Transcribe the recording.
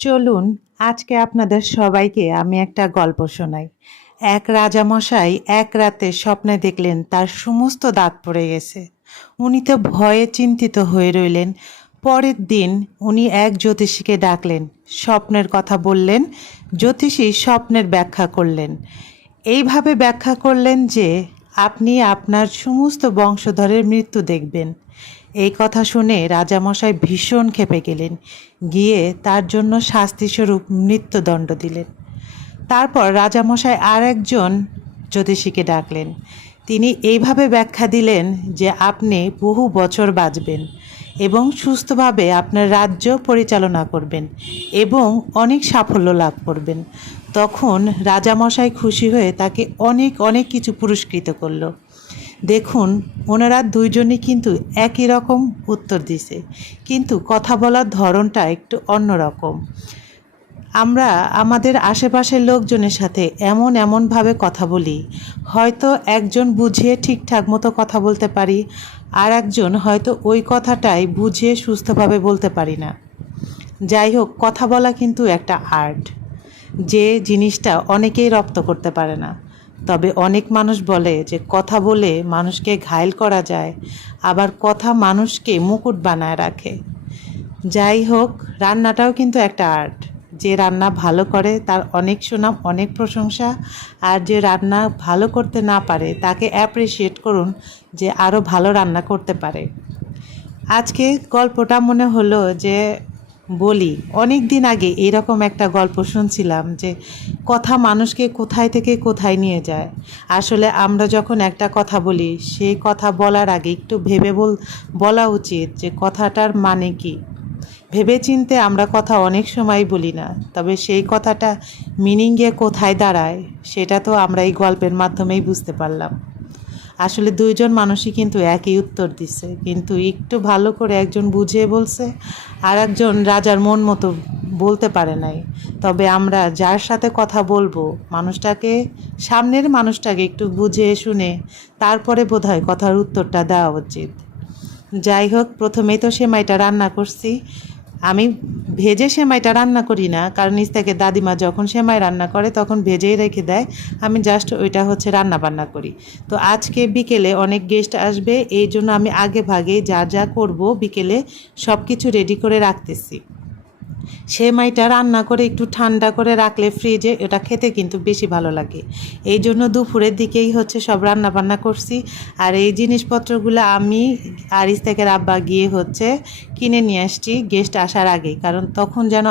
চলুন আজকে আপনাদের সবাইকে আমি একটা গল্প শোনাই। এক রাজামশাই এক রাতে স্বপ্নে দেখলেন তার সমস্ত দাঁত পড়ে গেছে। উনি তো ভয়ে চিন্তিত হয়ে রইলেন। পরের দিন উনি এক জ্যোতিষীকে ডাকলেন, স্বপ্নের কথা বললেন। জ্যোতিষী স্বপ্নের ব্যাখ্যা করলেন। এইভাবে ব্যাখ্যা করলেন যে আপনি আপনার সমস্ত বংশধরের মৃত্যু দেখবেন। এই কথা শুনে রাজামশাই ভীষণ ক্ষেপে গেলেন, গিয়ে তার জন্য শাস্তিস্বরূপ মৃত্যুদণ্ড দিলেন। তারপর রাজামশাই আর একজন জ্যোতিষীকে ডাকলেন। তিনি এইভাবে ব্যাখ্যা দিলেন যে আপনি বহু বছর বাঁচবেন এবং সুস্থভাবে আপনার রাজ্য পরিচালনা করবেন এবং অনেক সাফল্য লাভ করবেন। তখন রাজামশাই খুশি হয়ে তাকে অনেক অনেক কিছু পুরস্কৃত করলো। দেখুন, ওনারা দুইজনই কিন্তু একই রকম উত্তর দিছে, কিন্তু কথা বলার ধরনটা একটু অন্যরকম। আমরা আমাদের আশেপাশের লোকজনের সাথে এমনভাবে কথা বলি, হয়তো একজন বুঝিয়ে ঠিকঠাক মতো কথা বলতে পারি, আর একজন হয়তো ওই কথাটাই বুঝিয়ে সুস্থভাবে বলতে পারি না। যাই হোক, কথা বলা কিন্তু একটা আর্ট, যে জিনিসটা অনেকেই রপ্ত করতে পারে না। তবে অনেক মানুষ বলে যে কথা বলে মানুষকে ঘায়েল করা যায়, আবার কথা মানুষকে মুকুট বানায় রাখে। যাই হোক, রান্নাটাও কিন্তু একটা আর্ট। যে রান্না ভালো করে তার অনেক সুনাম, অনেক প্রশংসা, আর যে রান্না ভালো করতে না পারে তাকে অ্যাপ্রিসিয়েট করুন যে আরও ভালো রান্না করতে পারে। আজকে গল্পটা মনে হলো যে বলি। অনেক দিন আগে এরকম একটা গল্প শুনছিলাম যে কথা মানুষকে কোথায় থেকে কোথায় নিয়ে যায়। আসলে আমরা যখন একটা কথা বলি, সেই কথা বলার আগে একটু ভেবে বলা উচিত যে কথাটার মানে কি। ভেবেচিন্তে আমরা কথা অনেক সময় বলি না, তবে সেই কথাটা মিনিংয়ে কোথায় দাঁড়ায় সেটা তো আমরা এই গল্পের মাধ্যমেই বুঝতে পারলাম। আসলে দুইজন মানুষই কিন্তু একই উত্তর দিছে, কিন্তু একটু ভালো করে একজন বুঝিয়ে বলছে, আর একজন রাজার মন মতো বলতে পারে নাই। তবে আমরা যার সাথে কথা বলবো, সামনের মানুষটাকে একটু বুঝিয়ে শুনে তারপরে বোধহয় কথার উত্তরটা দেওয়া উচিত। যাই হোক, প্রথমেই তো সেমাইটা রান্না করছি। আমি ভেজে সেমাইটা রান্না করি না, কারণ নিচ থেকে দাদিমা যখন সেমাই রান্না করে তখন ভেজেই রেখে দেয়। আমি জাস্ট ওইটা রান্না বান্না করি। তো আজকে বিকেলে অনেক গেস্ট আসবে, এই জন্য আমি আগে ভাগে যা যা করব বিকেলে সব কিছু রেডি করে রাখতেছি। সেমাইটা রান্না করে একটু ঠান্ডা করে রাখলে ফ্রিজে, এটা খেতে কিন্তু বেশি ভালো লাগে। এই জন্য দুপুরের দিকেই সব রান্না বান্না করছি। আর এই জিনিসপত্রগুলো আমি আর ইস্তেকের আব্বা গিয়ে কিনে নিয়ে আসছি গেস্ট আসার আগেই, কারণ তখন যেন